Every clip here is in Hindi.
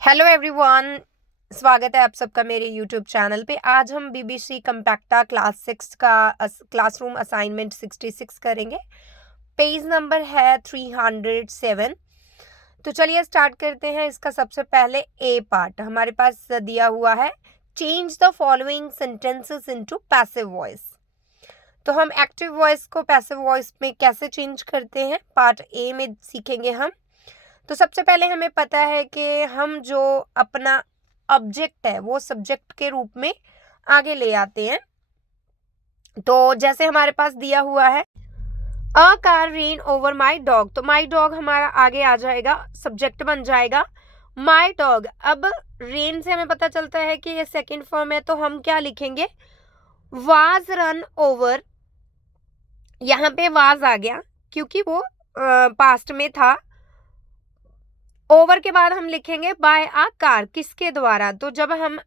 हेलो एवरीवन, स्वागत है आप सबका मेरे यूट्यूब चैनल पे। आज हम बीबीसी कंपैक्टा क्लास 6 का क्लासरूम असाइनमेंट 66 करेंगे। पेज नंबर है 307। तो चलिए स्टार्ट करते हैं। इसका सबसे पहले ए पार्ट हमारे पास दिया हुआ है, change the following sentences into passive voice. तो हम एक्टिव वॉइस को पैसिव वॉइस में कैसे चेंज करते हैं, पार्ट ए में सीखेंगे हम। तो सबसे पहले हमें पता है कि हम जो अपना ऑब्जेक्ट है वो सब्जेक्ट के रूप में आगे ले आते हैं। तो जैसे हमारे पास दिया हुआ है a car rain over my dog, तो माई डॉग हमारा आगे आ जाएगा, सब्जेक्ट बन जाएगा माई डॉग। अब रेन से हमें पता चलता है कि ये सेकंड फॉर्म है, तो हम क्या लिखेंगे, वाज रन ओवर। यहाँ पे वाज आ गया क्योंकि वो पास्ट में था। ओवर के बाद हम लिखेंगे बाय आ कार, किसके द्वारा। तो जब हम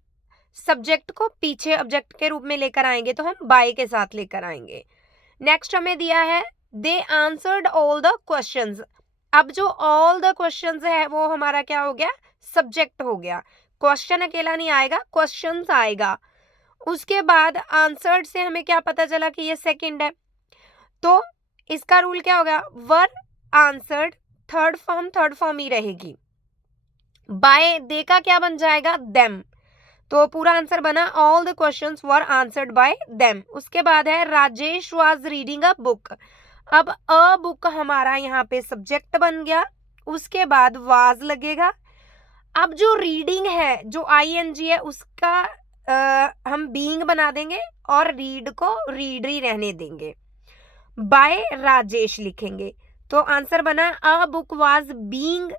सब्जेक्ट को पीछे ऑब्जेक्ट के रूप में लेकर आएंगे तो हम बाय के साथ लेकर आएंगे। नेक्स्ट हमें दिया है दे आंसर्ड ऑल द क्वेश्चंस। अब जो ऑल द क्वेश्चंस है वो हमारा क्या हो गया, सब्जेक्ट हो गया। क्वेश्चन अकेला नहीं आएगा, क्वेश्चंस आएगा। उसके बाद आंसर्ड से हमें क्या पता चला कि ये सेकंड है, तो इसका रूल क्या होगा, वर आंसर्ड, थर्ड फॉर्म ही रहेगी। बाय दे का क्या बन जाएगा, देम। तो पूरा आंसर बना all the questions were answered bye them. उसके बाद है Rajesh was reading a book. अब अ बुक हमारा यहाँ पे सब्जेक्ट बन गया, उसके बाद वाज लगेगा। अब जो रीडिंग है, जो आईएनजी है, उसका हम बीइंग बना देंगे और रीड को रीड ही रहने देंगे, बाय राजेश लिखेंगे। तो आंसर बना a book was being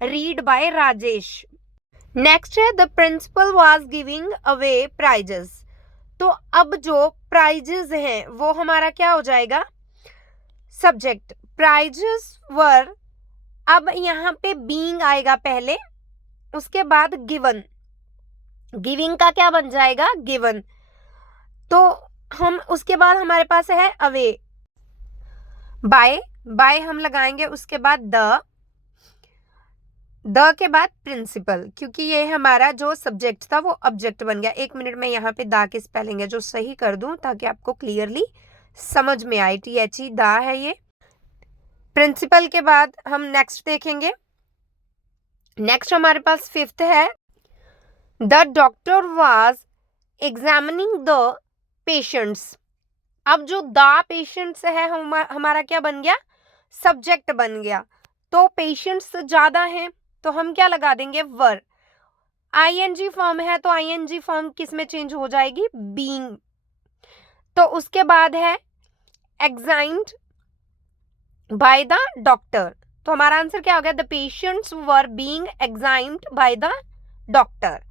read by Rajesh. Next है the principal was giving away prizes. तो अब जो प्राइजेस हैं वो हमारा क्या हो जाएगा, सब्जेक्ट। प्राइजेस वर, अब यहाँ पे बीइंग आएगा पहले, उसके बाद गिवन, गिविंग का क्या बन जाएगा, गिवन। तो हम उसके बाद हमारे पास है अवे, बाय हम लगाएंगे, उसके बाद द के बाद प्रिंसिपल, क्योंकि ये हमारा जो सब्जेक्ट था वो ऑब्जेक्ट बन गया। एक मिनट में यहाँ पे दा की स्पेलिंग है जो सही कर दूं ताकि आपको क्लियरली समझ में आए। THE दा है ये। प्रिंसिपल के बाद हम नेक्स्ट देखेंगे। नेक्स्ट हमारे पास फिफ्थ है the doctor was examining the patients. अब जो द पेशेंट्स है हमारा क्या बन गया, सब्जेक्ट बन गया। तो पेशेंट्स ज्यादा हैं तो हम क्या लगा देंगे, वर। आईएनजी फॉर्म है तो आईएनजी फॉर्म किस में चेंज हो जाएगी, बीइंग। तो उसके बाद है एग्जाइम्ड बाय द डॉक्टर। तो हमारा आंसर क्या हो गया, the patients were being examined by the doctor.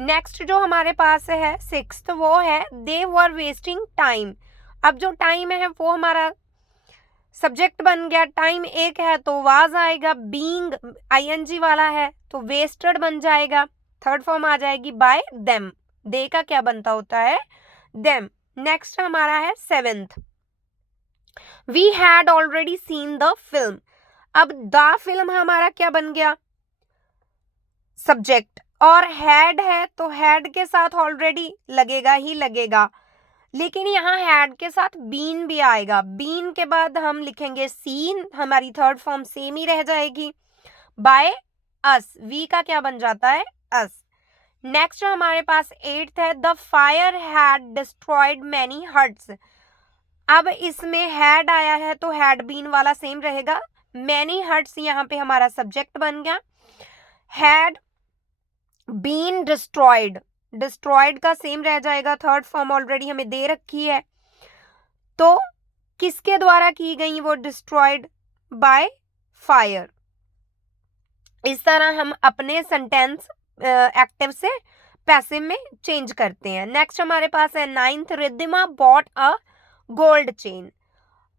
Next जो हमारे पास है सिक्स्थ, वो है दे वर वेस्टिंग टाइम। अब जो टाइम है वो हमारा सब्जेक्ट बन गया, टाइम एक है तो वाज आएगा, बीइंग आईएनजी वाला है तो वेस्टेड बन जाएगा, थर्ड फॉर्म आ जाएगी बाय देम। दे का क्या बनता होता है, देम। नेक्स्ट हमारा है seventh, we had already seen the film. अब द फिल्म हमारा क्या बन गया, सब्जेक्ट, और हैड है तो हैड के साथ ऑलरेडी लगेगा ही लगेगा, लेकिन यहाँ हैड के साथ बीन भी आएगा। बीन के बाद हम लिखेंगे सीन, हमारी थर्ड फॉर्म सेम ही रह जाएगी, बाय अस। वी का क्या बन जाता है, अस। नेक्स्ट हमारे पास एट्थ है the fire had destroyed many huts. अब इसमें हैड आया है तो हैड बीन वाला सेम रहेगा, मैनी हट्स यहाँ पे हमारा सब्जेक्ट बन गया। हैड बीन डिस्ट्रॉयड, डिस्ट्रॉयड का सेम रह जाएगा, थर्ड फॉर्म ऑलरेडी हमें दे रखी है, तो किसके द्वारा की गई वो डिस्ट्रॉयड, बाय फायर। इस तरह हम अपने सेंटेंस एक्टिव से पैसिव में चेंज करते हैं। नेक्स्ट हमारे पास है ninth, Riddhima bought a gold chain.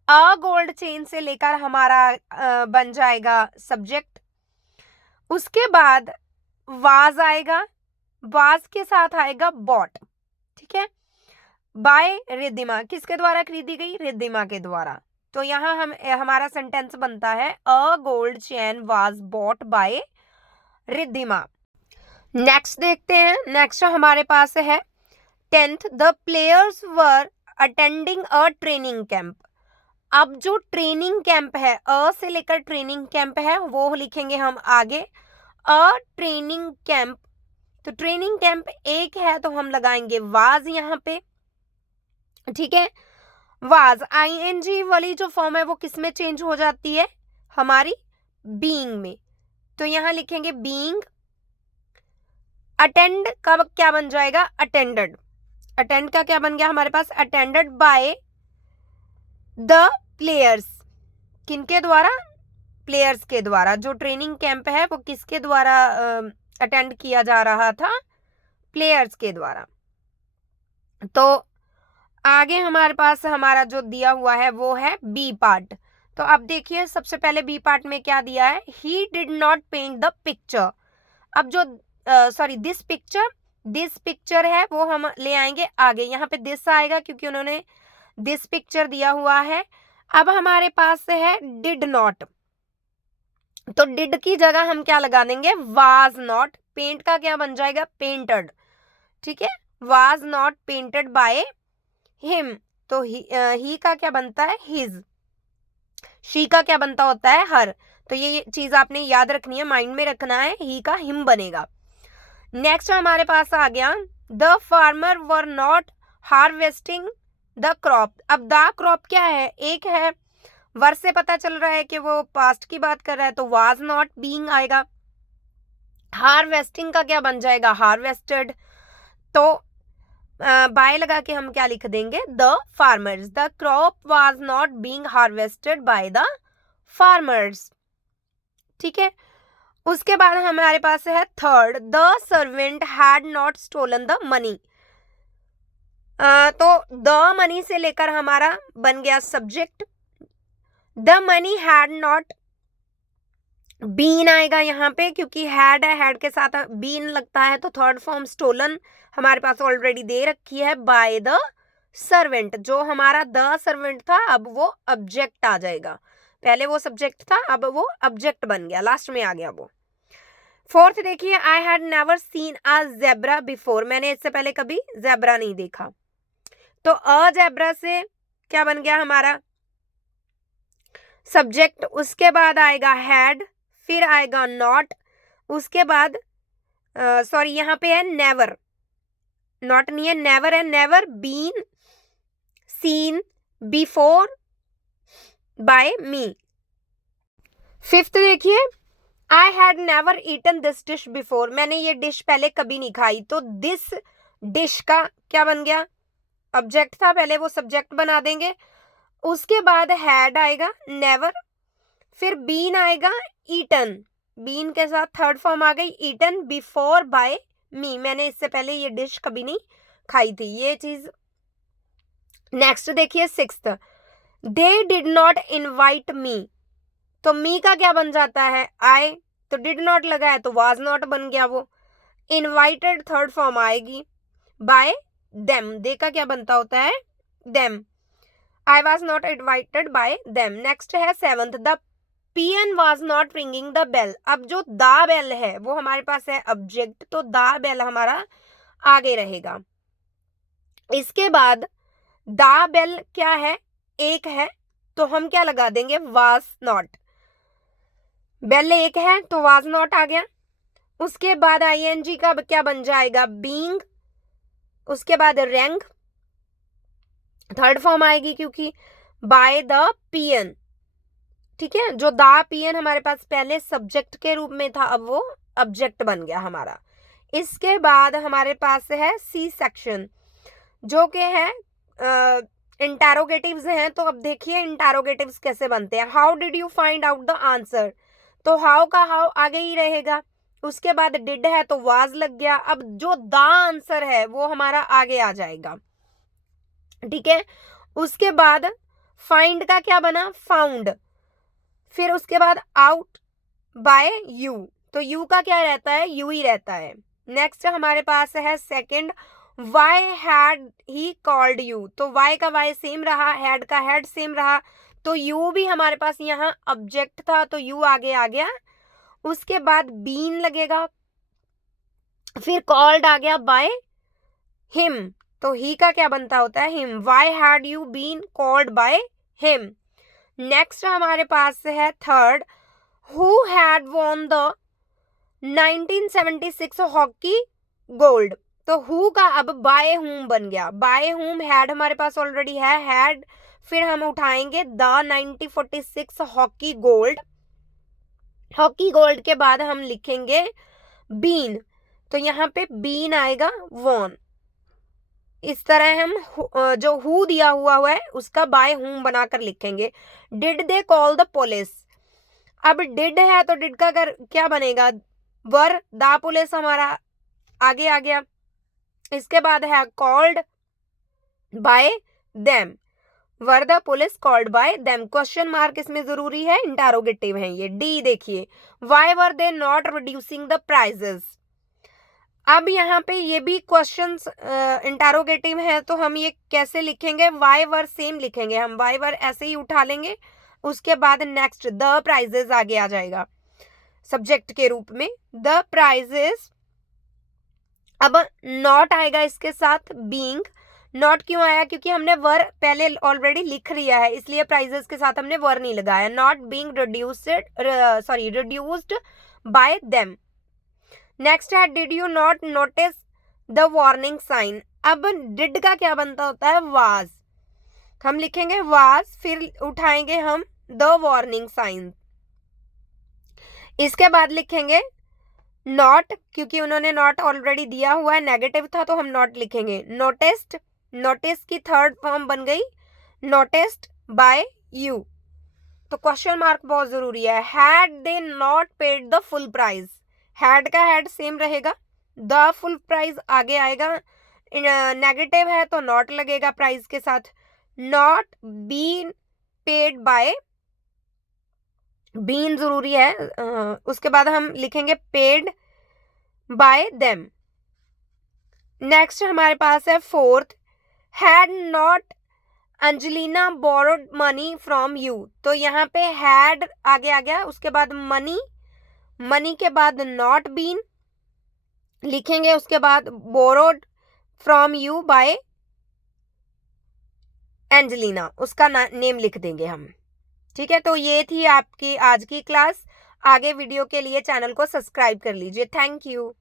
A gold chain से लेकर हमारा बन जाएगा सब्जेक्ट। उसके बाद वाज आएगा, वाज के साथ आएगा बॉट, ठीक है। बाय रिद्धिमा, किसके द्वारा खरीदी गई, रिद्धिमा के द्वारा। तो यहाँ हमारा सेंटेंस बनता है a gold chain was bought by Riddhima. Next देखते हैं। नेक्स्ट हमारे पास है 10th, the players were attending a training camp. अब जो ट्रेनिंग कैंप है, अ से लेकर ट्रेनिंग कैंप है, वो लिखेंगे हम आगे अ ट्रेनिंग कैंप। तो ट्रेनिंग कैंप एक है तो हम लगाएंगे वाज यहाँ पे, ठीक है। वाज आईएनजी वाली जो फॉर्म है वो किस में चेंज हो जाती है, हमारी बीइंग में। तो यहाँ लिखेंगे बीइंग। अटेंड का क्या बन जाएगा, अटेंडेड। अटेंड का क्या बन गया हमारे पास, अटेंडेड बाय द प्लेयर्स। किनके द्वारा, प्लेयर्स के द्वारा। जो ट्रेनिंग कैंप है वो किसके द्वारा अटेंड किया जा रहा था, प्लेयर्स के द्वारा। तो आगे हमारे पास हमारा जो दिया हुआ है वो है बी पार्ट। तो अब देखिए सबसे पहले बी पार्ट में क्या दिया है, he did not paint the picture. अब जो सॉरी दिस पिक्चर है वो हम ले आएंगे आगे, यहाँ पे दिस आएगा क्योंकि उन्होंने दिस पिक्चर दिया हुआ है। अब हमारे पास है डिड नॉट, तो डिड की जगह हम क्या लगा देंगे, वाज नॉट। पेंट का क्या बन जाएगा, पेंटेड, ठीक है। Was not painted by him, तो ही का क्या बनता है, हिज। शी का क्या बनता होता है, हर। तो ये चीज आपने याद रखनी है, माइंड में रखना है, ही का हिम बनेगा। नेक्स्ट हमारे पास आ गया the farmer were not harvesting the crop. अब द क्रॉप क्या है, एक है, वर्ष से पता चल रहा है कि वो पास्ट की बात कर रहा है, तो वाज नॉट बीइंग आएगा। हार्वेस्टिंग का क्या बन जाएगा, हार्वेस्टेड। तो बाय लगा के हम क्या लिख देंगे, the farmers. The crop was not being harvested by the farmers, ठीक है। उसके बाद हमारे पास है third, the servant had not stolen the money. तो द मनी से लेकर हमारा बन गया subject, the money had not, been आएगा यहाँ पे क्योंकि हैड है, हैड के साथ बीन लगता है, तो थर्ड फॉर्म स्टोलन हमारे पास ऑलरेडी दे रखी है बाय द सर्वेंट। जो हमारा द सर्वेंट था अब वो ऑब्जेक्ट आ जाएगा, पहले वो सब्जेक्ट था अब वो ऑब्जेक्ट बन गया, लास्ट में आ गया वो। फोर्थ देखिए, I had never seen a zebra before. मैंने इससे पहले कभी ज़ेब्रा नहीं देखा। तो अ ज़ेब्रा से क्या बन गया हमारा सब्जेक्ट, उसके बाद आएगा हैड, फिर आएगा नॉट, उसके बाद सॉरी यहाँ पे है नेवर, नॉट नहीं है, नेवर है, never been seen before by me. Fifth देखिए, I had never eaten this dish before. मैंने ये डिश पहले कभी नहीं खाई, तो दिस डिश का क्या बन गया, ऑब्जेक्ट था, पहले वो सब्जेक्ट बना देंगे। उसके बाद हैड आएगा, नेवर, फिर बीन आएगा, ईटन, बीन के साथ थर्ड फॉर्म आ गई ईटन, बिफोर बाय मी। मैंने इससे पहले ये डिश कभी नहीं खाई थी, ये चीज। नेक्स्ट देखिए sixth, they did not invite me. तो मी का क्या बन जाता है, आई, तो डिड नॉट लगा है तो वाज नॉट बन गया वो। इनवाइटेड थर्ड फॉर्म आएगी बाय देम, दे का क्या बनता होता है, them. I was not invited by them. Next है seventh, the peon was not ringing the bell. अब जो द बेल है वो हमारे पास है ऑब्जेक्ट, तो द बेल हमारा आगे रहेगा। इसके बाद द बेल क्या है, एक है, तो हम क्या लगा देंगे, वाज नॉट। बेल एक है तो वाज नॉट आ गया। उसके बाद आईएनजी का क्या बन जाएगा, बीइंग। उसके बाद रैंक थर्ड फॉर्म आएगी क्योंकि बाय द पीएन, ठीक है। जो द पीएन हमारे पास पहले सब्जेक्ट के रूप में था अब वो ऑब्जेक्ट बन गया हमारा। इसके बाद हमारे पास है सी सेक्शन, जो कि है इंटरोगेटिव्स हैं। तो अब देखिए इंटरोगेटिव्स कैसे बनते हैं। How did you find out the answer, तो हाउ का हाउ आगे ही रहेगा। उसके बाद डिड है तो वाज लग गया। अब जो द आंसर है वो हमारा आगे आ जाएगा, ठीक है। उसके बाद फाइंड का क्या बना, फाउंड। फिर उसके बाद आउट बाय यू, तो यू का क्या रहता है, यू ही रहता है। नेक्स्ट हमारे पास है second, why had he called you. तो वाई का वाई सेम रहा, हैड का हैड सेम रहा, तो यू भी हमारे पास यहाँ ऑब्जेक्ट था तो यू आगे आ गया। उसके बाद बीन लगेगा, फिर कॉल्ड आ गया बाय हिम, तो ही का क्या बनता होता है? Him. Why had you been called by him. Next हमारे पास है third, who had won the 1976 hockey gold. तो हु का अब बाय हुम बन गया। बाय हुम, हैड हमारे पास ऑलरेडी है, हैड, फिर हम उठाएंगे the 1946 hockey gold. Hockey gold के बाद हम लिखेंगे बीन, तो यहाँ पे बीन आएगा वॉन। इस तरह हम जो हु दिया हुआ है उसका बाय हुम बनाकर लिखेंगे। Did they call the police. अब डिड है तो डिड का क्या बनेगा? वर। द पुलिस हमारा आगे आ गया। इसके बाद है called by them. Were the police called by them. Question mark इसमें जरूरी है, इंटरोगेटिव है ये। डी देखिए, why were they not reducing the prices. अब यहाँ पे ये भी क्वेश्चंस इंटरोगेटिव है, तो हम ये कैसे लिखेंगे? वाई वर सेम लिखेंगे हम, वाई वर ऐसे ही उठा लेंगे। उसके बाद नेक्स्ट द प्राइजेस आगे आ जाएगा सब्जेक्ट के रूप में। द प्राइजेस, अब नॉट आएगा इसके साथ बीइंग। नॉट क्यों आया? क्योंकि हमने वर पहले ऑलरेडी लिख लिया है, इसलिए प्राइजेस के साथ हमने वर नहीं लगाया। Not being reduced by them. Next है did you not notice the warning sign. अब डिड का क्या बनता होता है? वाज। हम लिखेंगे वाज, फिर उठाएंगे हम द वार्निंग साइन। इसके बाद लिखेंगे नॉट, क्योंकि उन्होंने नॉट ऑलरेडी दिया हुआ है, नेगेटिव था तो हम नॉट लिखेंगे। नोटिस्ड, नोटिस की थर्ड फॉर्म बन गई नोटिस्ड बाय यू। तो क्वेश्चन मार्क बहुत जरूरी है। Had they not paid the full price. Had का हैड सेम रहेगा, द फुल प्राइस आगे आएगा। नेगेटिव है तो नॉट लगेगा प्राइस के साथ। Not been paid by, been जरूरी है। उसके बाद हम लिखेंगे पेड बाय देम। नेक्स्ट हमारे पास है fourth, had not Angelina borrowed money from you. तो यहाँ पे हैड आगे आ गया, उसके बाद मनी, मनी के बाद नॉट बीन लिखेंगे, उसके बाद borrowed from you by Angelina, उसका नेम लिख देंगे हम। ठीक है, तो ये थी आपकी आज की क्लास। आगे वीडियो के लिए चैनल को सब्सक्राइब कर लीजिए। Thank you.